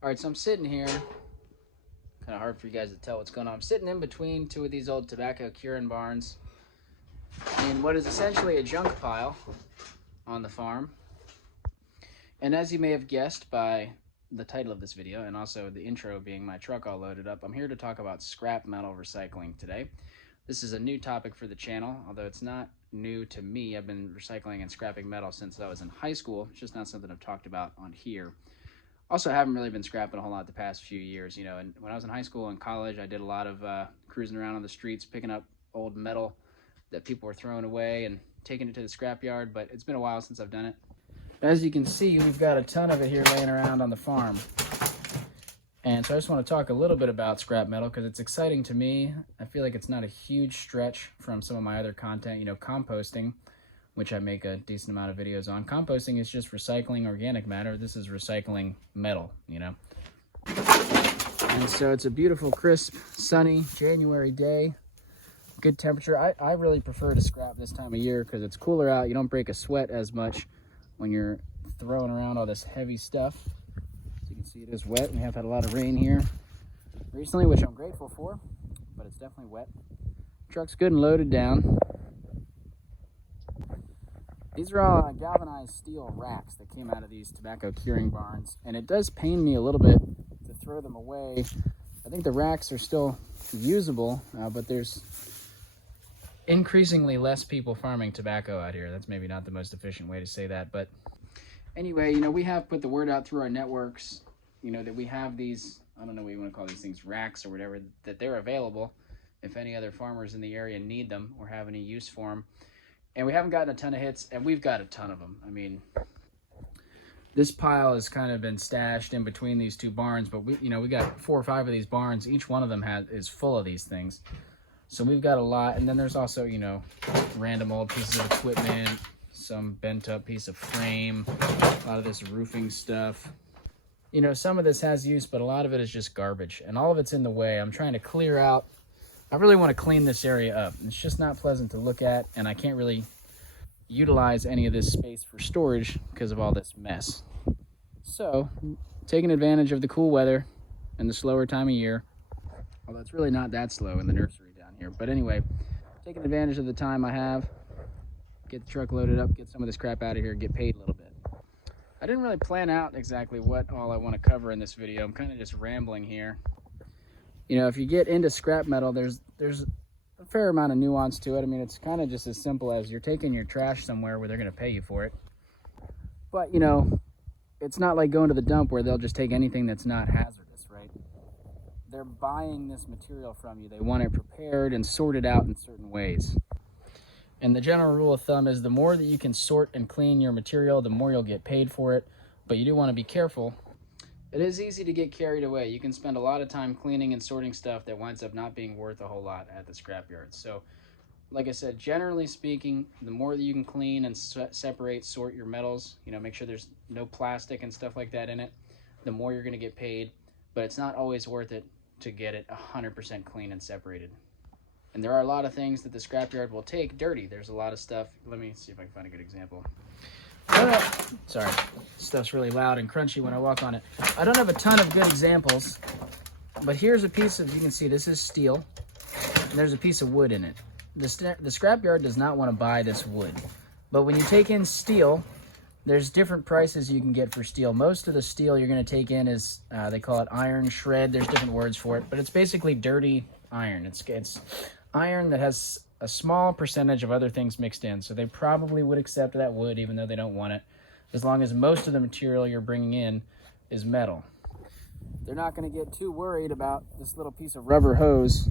All right, so I'm sitting here. Kind of hard for you guys to tell what's going on. I'm sitting in between two of these old tobacco curing barns in what is essentially a junk pile on the farm. And as you may have guessed by the title of this video and also the intro being my truck all loaded up, I'm here to talk about scrap metal recycling today. This is a new topic for the channel, although it's not new to me. I've been recycling and scrapping metal since I was in high school. It's just not something I've talked about on here. Also, I haven't really been scrapping a whole lot the past few years, you know. And when I was in high school and college, I did a lot of cruising around on the streets, picking up old metal that people were throwing away and taking it to the scrapyard, but it's been a while since I've done it. As you can see, we've got a ton of it here laying around on the farm. And so I just want to talk a little bit about scrap metal because it's exciting to me. I feel like it's not a huge stretch from some of my other content, you know, composting, which I make a decent amount of videos on. Composting is just recycling organic matter. This is recycling metal, you know. And so it's a beautiful, crisp, sunny January day. Good temperature. I really prefer to scrap this time of year because it's cooler out. You don't break a sweat as much when you're throwing around all this heavy stuff. As you can see, it is wet. We have had a lot of rain here recently, which I'm grateful for, but it's definitely wet. Truck's good and loaded down. These are all galvanized steel racks that came out of these tobacco curing barns, and it does pain me a little bit to throw them away. I think the racks are still usable, but there's increasingly less people farming tobacco out here. That's maybe not the most efficient way to say that, but anyway, you know, we have put the word out through our networks, you know, that we have these, I don't know what you want to call these things, racks or whatever, that they're available if any other farmers in the area need them or have any use for them. And we haven't gotten a ton of hits, and we've got a ton of them. I mean, this pile has kind of been stashed in between these two barns, but we got 4 or 5 of these barns. Each one of them is full of these things. So we've got a lot. And then there's also, you know, random old pieces of equipment, some bent up piece of frame, a lot of this roofing stuff. You know, some of this has use, but a lot of it is just garbage, and all of it's in the way. I'm trying to clear out. I really want to clean this area up. It's just not pleasant to look at, and I can't really utilize any of this space for storage because of all this mess. So, taking advantage of the cool weather and the slower time of year, although it's really not that slow in the nursery down here. But anyway, taking advantage of the time I have, get the truck loaded up, get some of this crap out of here, get paid a little bit. I didn't really plan out exactly what all I want to cover in this video. I'm kind of just rambling here. You know, if you get into scrap metal, there's a fair amount of nuance to it. I mean, it's kind of just as simple as you're taking your trash somewhere where they're going to pay you for it. But, you know, it's not like going to the dump where they'll just take anything that's not hazardous, right? They're buying this material from you. They want it prepared and sorted out in certain ways. And the general rule of thumb is the more that you can sort and clean your material, the more you'll get paid for it. But you do want to be careful. It is easy to get carried away. You can spend a lot of time cleaning and sorting stuff that winds up not being worth a whole lot at the scrapyard. So, like I said, generally speaking, the more that you can clean and separate, sort your metals, you know, make sure there's no plastic and stuff like that in it, the more you're going to get paid. But it's not always worth it to get it 100% clean and separated. And there are a lot of things that the scrapyard will take dirty. There's a lot of stuff. Let me see if I can find a good example. Sorry, stuff's really loud and crunchy when I walk on it. I don't have a ton of good examples, but here's a piece of, you can see this is steel, and there's a piece of wood in it. The scrapyard does not want to buy this wood, but when you take in steel, there's different prices you can get for steel. Most of the steel you're going to take in is, they call it iron shred. There's different words for it, but it's basically dirty iron. It's iron that has a small percentage of other things mixed in, so they probably would accept that wood even though they don't want it, as long as most of the material you're bringing in is metal. They're not going to get too worried about this little piece of rubber hose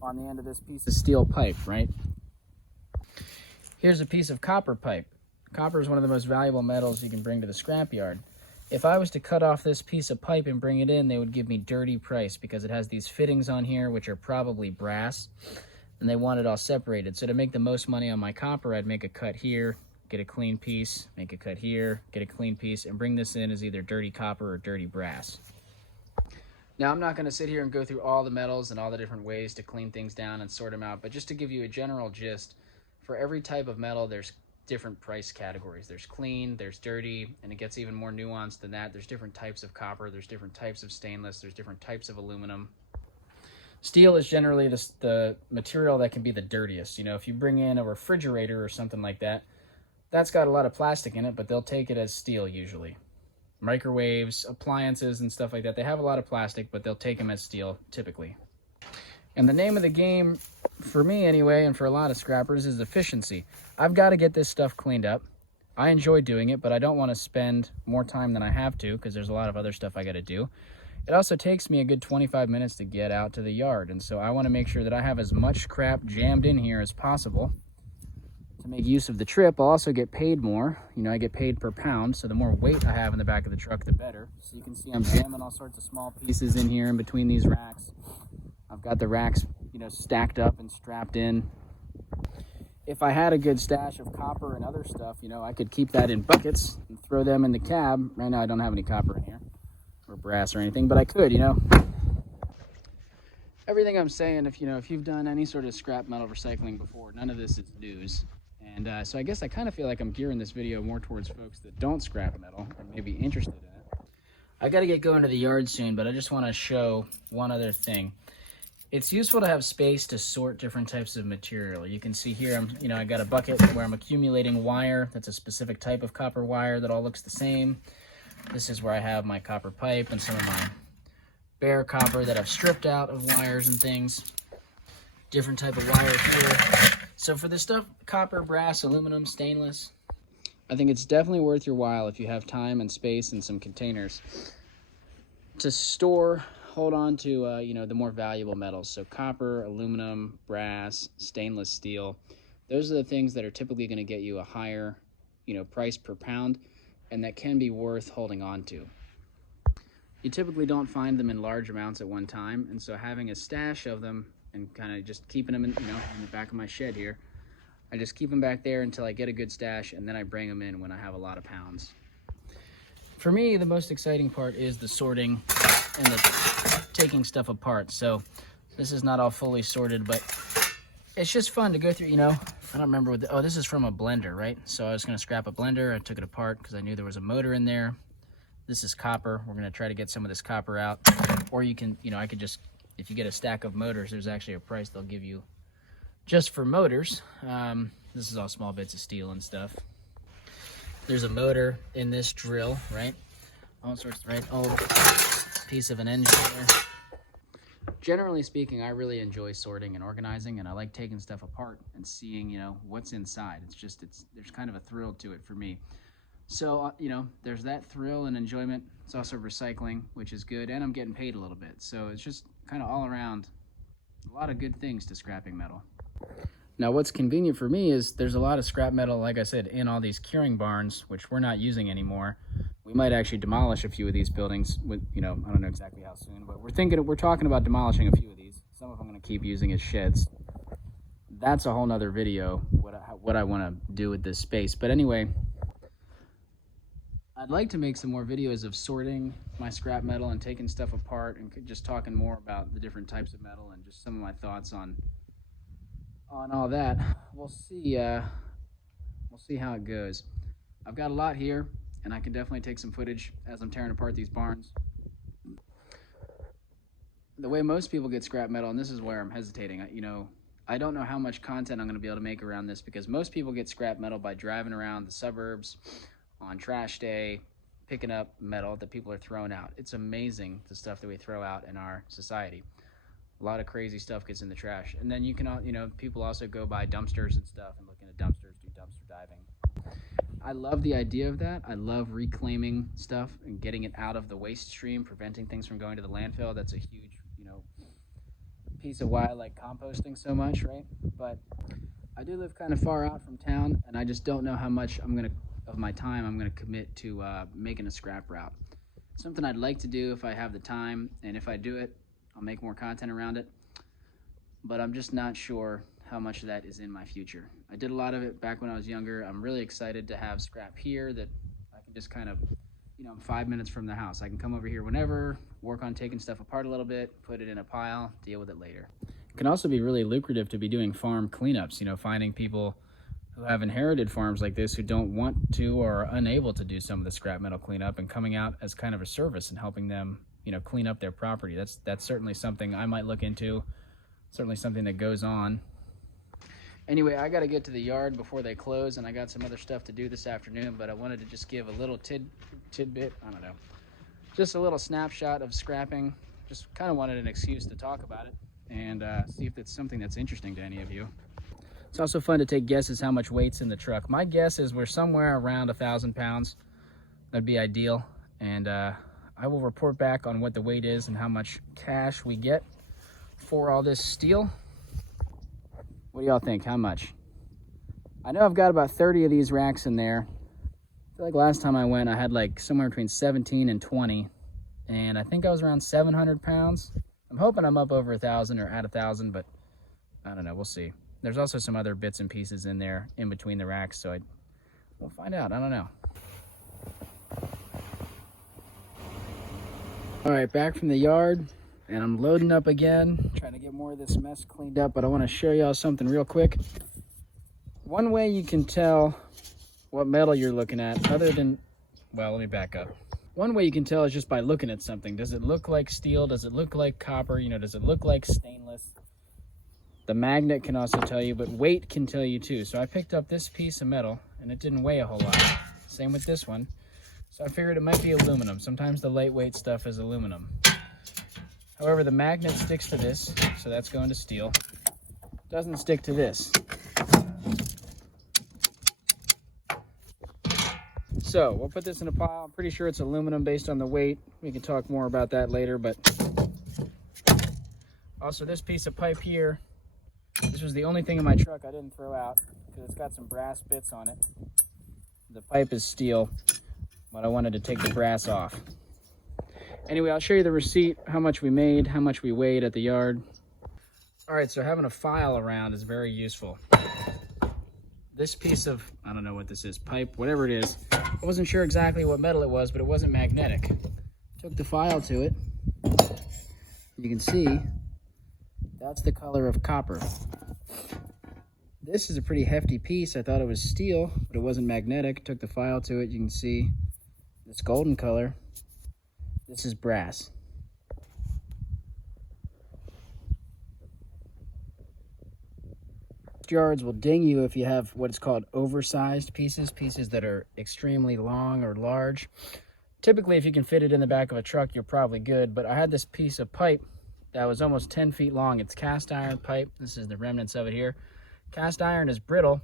on the end of this piece of steel pipe, right? Here's a piece of copper pipe. Copper is one of the most valuable metals you can bring to the scrapyard. If I was to cut off this piece of pipe and bring it in, they would give me dirty price because it has these fittings on here which are probably brass, and they want it all separated. So to make the most money on my copper, I'd make a cut here, get a clean piece, make a cut here, get a clean piece, and bring this in as either dirty copper or dirty brass. Now, I'm not going to sit here and go through all the metals and all the different ways to clean things down and sort them out, but just to give you a general gist, for every type of metal, there's different price categories. There's clean, there's dirty, and it gets even more nuanced than that. There's different types of copper, there's different types of stainless, there's different types of aluminum. Steel is generally the material that can be the dirtiest. You know, if you bring in a refrigerator or something like that, that's got a lot of plastic in it, but they'll take it as steel usually. Microwaves, appliances, and stuff like that, they have a lot of plastic, but they'll take them as steel typically. And the name of the game, for me anyway, and for a lot of scrappers, is efficiency. I've got to get this stuff cleaned up. I enjoy doing it, but I don't want to spend more time than I have to because there's a lot of other stuff I got to do. It also takes me a good 25 minutes to get out to the yard, and so I want to make sure that I have as much crap jammed in here as possible to make use of the trip. I'll also get paid more. You know, I get paid per pound, so the more weight I have in the back of the truck, the better. So you can see I'm jamming all sorts of small pieces in here in between these racks. I've got the racks, you know, stacked up and strapped in. If I had a good stash of copper and other stuff, you know, I could keep that in buckets and throw them in the cab. Right now I don't have any copper in here or brass or anything, but I could, you know. Everything I'm saying, if you've done any sort of scrap metal recycling before, none of this is news. And so I guess I kind of feel like I'm gearing this video more towards folks that don't scrap metal and may be interested in it. I got to get going to the yard soon, but I just want to show one other thing. It's useful to have space to sort different types of material. You can see here, I got a bucket where I'm accumulating wire. That's a specific type of copper wire that all looks the same. This is where I have my copper pipe and some of my bare copper that I've stripped out of wires and things. Different type of wire here. So for this stuff, copper, brass, aluminum, stainless, I think it's definitely worth your while if you have time and space and some containers to store, hold on to, the more valuable metals. So copper, aluminum, brass, stainless steel. Those are the things that are typically going to get you a higher, price per pound, and that can be worth holding on to. You typically don't find them in large amounts at one time, and so having a stash of them and kind of just keeping them in the back of my shed here, I just keep them back there until I get a good stash, and then I bring them in when I have a lot of pounds. For me, the most exciting part is the sorting and the taking stuff apart. So this is not all fully sorted, but it's just fun to go through, I don't remember what this is from a blender, right? So I was going to scrap a blender. I took it apart because I knew there was a motor in there. This is copper. We're going to try to get some of this copper out. Or you can, I could just, if you get a stack of motors, there's actually a price they'll give you just for motors. This is all small bits of steel and stuff. There's a motor in this drill, right? All sorts, right? Old piece of an engine there. Generally speaking, I really enjoy sorting and organizing, and I like taking stuff apart and seeing, what's inside. There's kind of a thrill to it for me. So, there's that thrill and enjoyment. It's also recycling, which is good, and I'm getting paid a little bit. So it's just kind of all around a lot of good things to scrapping metal. Now, what's convenient for me is there's a lot of scrap metal, like I said, in all these curing barns, which we're not using anymore. We might actually demolish a few of these buildings with, I don't know exactly how soon, but we're talking about demolishing a few of these. Some of them I'm going to keep using as sheds. That's a whole nother video, what I want to do with this space. But anyway, I'd like to make some more videos of sorting my scrap metal and taking stuff apart and just talking more about the different types of metal and just some of my thoughts on all that. We'll see how it goes. I've got a lot here, and I can definitely take some footage as I'm tearing apart these barns. The way most people get scrap metal, and this is where I'm hesitating, I don't know how much content I'm going to be able to make around this, because most people get scrap metal by driving around the suburbs on trash day, picking up metal that people are throwing out. It's amazing the stuff that we throw out in our society. A lot of crazy stuff gets in the trash. And then you can, people also go by dumpsters and stuff and look into dumpsters, do dumpster diving. I love the idea of that. I love reclaiming stuff and getting it out of the waste stream, preventing things from going to the landfill. That's a huge, piece of why I like composting so much, right? But I do live kind of far out from town, and I just don't know how much of my time I'm gonna commit to making a scrap route. Something I'd like to do if I have the time, and if I do it, I'll make more content around it, but I'm just not sure how much of that is in my future. I did a lot of it back when I was younger. I'm really excited to have scrap here that I can just kind of, I'm 5 minutes from the house. I can come over here whenever, work on taking stuff apart a little bit, put it in a pile, deal with it later. It can also be really lucrative to be doing farm cleanups, finding people who have inherited farms like this, who don't want to or are unable to do some of the scrap metal cleanup, and coming out as kind of a service and helping them, you know, clean up their property. That's certainly something I might look into, certainly something that goes on. Anyway, I got to get to the yard before they close, and I got some other stuff to do this afternoon, but I wanted to just give a little tidbit, I don't know, just a little snapshot of scrapping. Just kind of wanted an excuse to talk about it and see if it's something that's interesting to any of you. It's also fun to take guesses how much weight's in the truck. My guess is we're somewhere around 1,000 pounds. That'd be ideal. And I will report back on what the weight is and how much cash we get for all this steel. What do y'all think? How much? I know I've got about 30 of these racks in there. I feel like last time I went, I had like somewhere between 17 and 20. And I think I was around 700 pounds. I'm hoping I'm up over 1,000 or at 1,000, but I don't know. We'll see. There's also some other bits and pieces in there in between the racks, so we'll find out. I don't know. All right, back from the yard, and I'm loading up again, trying to get more of this mess cleaned up, but I want to show y'all something real quick. One way you can tell what metal you're looking at, other than, well, let me back up. One way you can tell is just by looking at something. Does it look like steel? Does it look like copper? You know, does it look like stainless? The magnet can also tell you, but weight can tell you too. So I picked up this piece of metal, and it didn't weigh a whole lot. Same with this one. So I figured it might be aluminum. Sometimes the lightweight stuff is aluminum. However, the magnet sticks to this, so that's going to steel. Doesn't stick to this. So we'll put this in a pile. I'm pretty sure it's aluminum based on the weight. We can talk more about that later, but also this piece of pipe here, this was the only thing in my truck I didn't throw out because it's got some brass bits on it. The pipe is steel, but I wanted to take the brass off. Anyway, I'll show you the receipt, how much we made, how much we weighed at the yard. All right, so having a file around is very useful. This piece of, I don't know what this is, pipe, whatever it is, I wasn't sure exactly what metal it was, but it wasn't magnetic. Took the file to it. You can see that's the color of copper. This is a pretty hefty piece. I thought it was steel, but it wasn't magnetic. Took the file to it. You can see this golden color. This is brass. Yards will ding you if you have what is called oversized pieces that are extremely long or large. Typically, if you can fit it in the back of a truck, you're probably good, but I had this piece of pipe that was almost 10 feet long. It's cast iron pipe. This is the remnants of it here. Cast iron is brittle.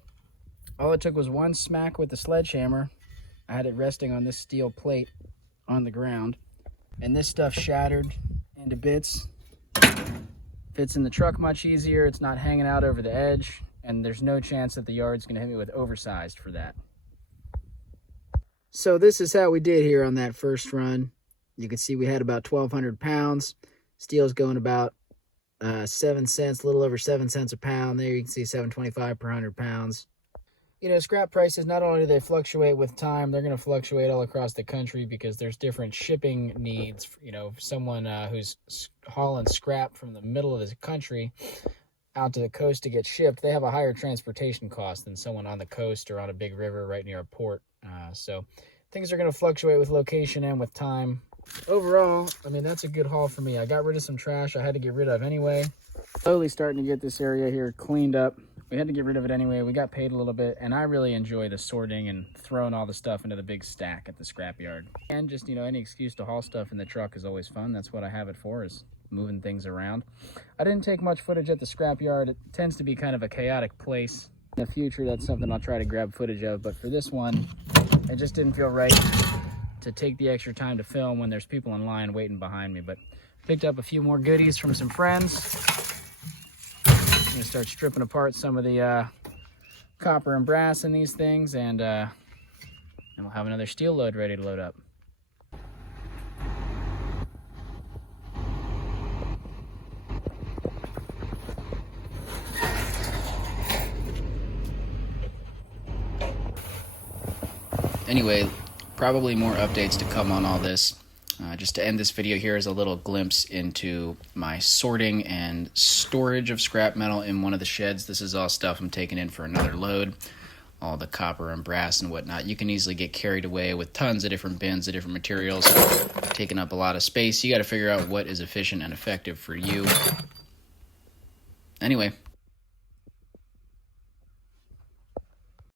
All it took was one smack with the sledgehammer. I had it resting on this steel plate on the ground, and this stuff shattered into bits. Fits in the truck much easier. It's not hanging out over the edge, and there's no chance that the yard's going to hit me with oversized for that. So this is how we did here on that first run. You can see we had about 1,200 pounds. Steel's going about 7 cents, a little over 7 cents a pound. There you can see $7.25 per 100 pounds. You know, scrap prices, not only do they fluctuate with time, they're going to fluctuate all across the country because there's different shipping needs. You know, someone who's hauling scrap from the middle of the country out to the coast to get shipped, they have a higher transportation cost than someone on the coast or on a big river right near a port. So things are going to fluctuate with location and with time. Overall, I mean, that's a good haul for me. I got rid of some trash I had to get rid of anyway. Slowly starting to get this area here cleaned up. We had to get rid of it anyway. We got paid a little bit, and I really enjoy the sorting and throwing all the stuff into the big stack at the scrapyard. And just, you know, any excuse to haul stuff in the truck is always fun. That's what I have it for, is moving things around. I didn't take much footage at the scrapyard. It tends to be kind of a chaotic place. In the future, that's something I'll try to grab footage of, but for this one, it just didn't feel right to take the extra time to film when there's people in line waiting behind me. But picked up a few more goodies from some friends. I'm gonna start stripping apart some of the copper and brass in these things, and we'll have another steel load ready to load up. Anyway, probably more updates to come on all this. Just to end this video here is a little glimpse into my sorting and storage of scrap metal in one of the sheds. This is all stuff I'm taking in for another load. all the copper and brass and whatnot. You can easily get carried away with tons of different bins of different materials, taking up a lot of space. You got to figure out what is efficient and effective for you. Anyway,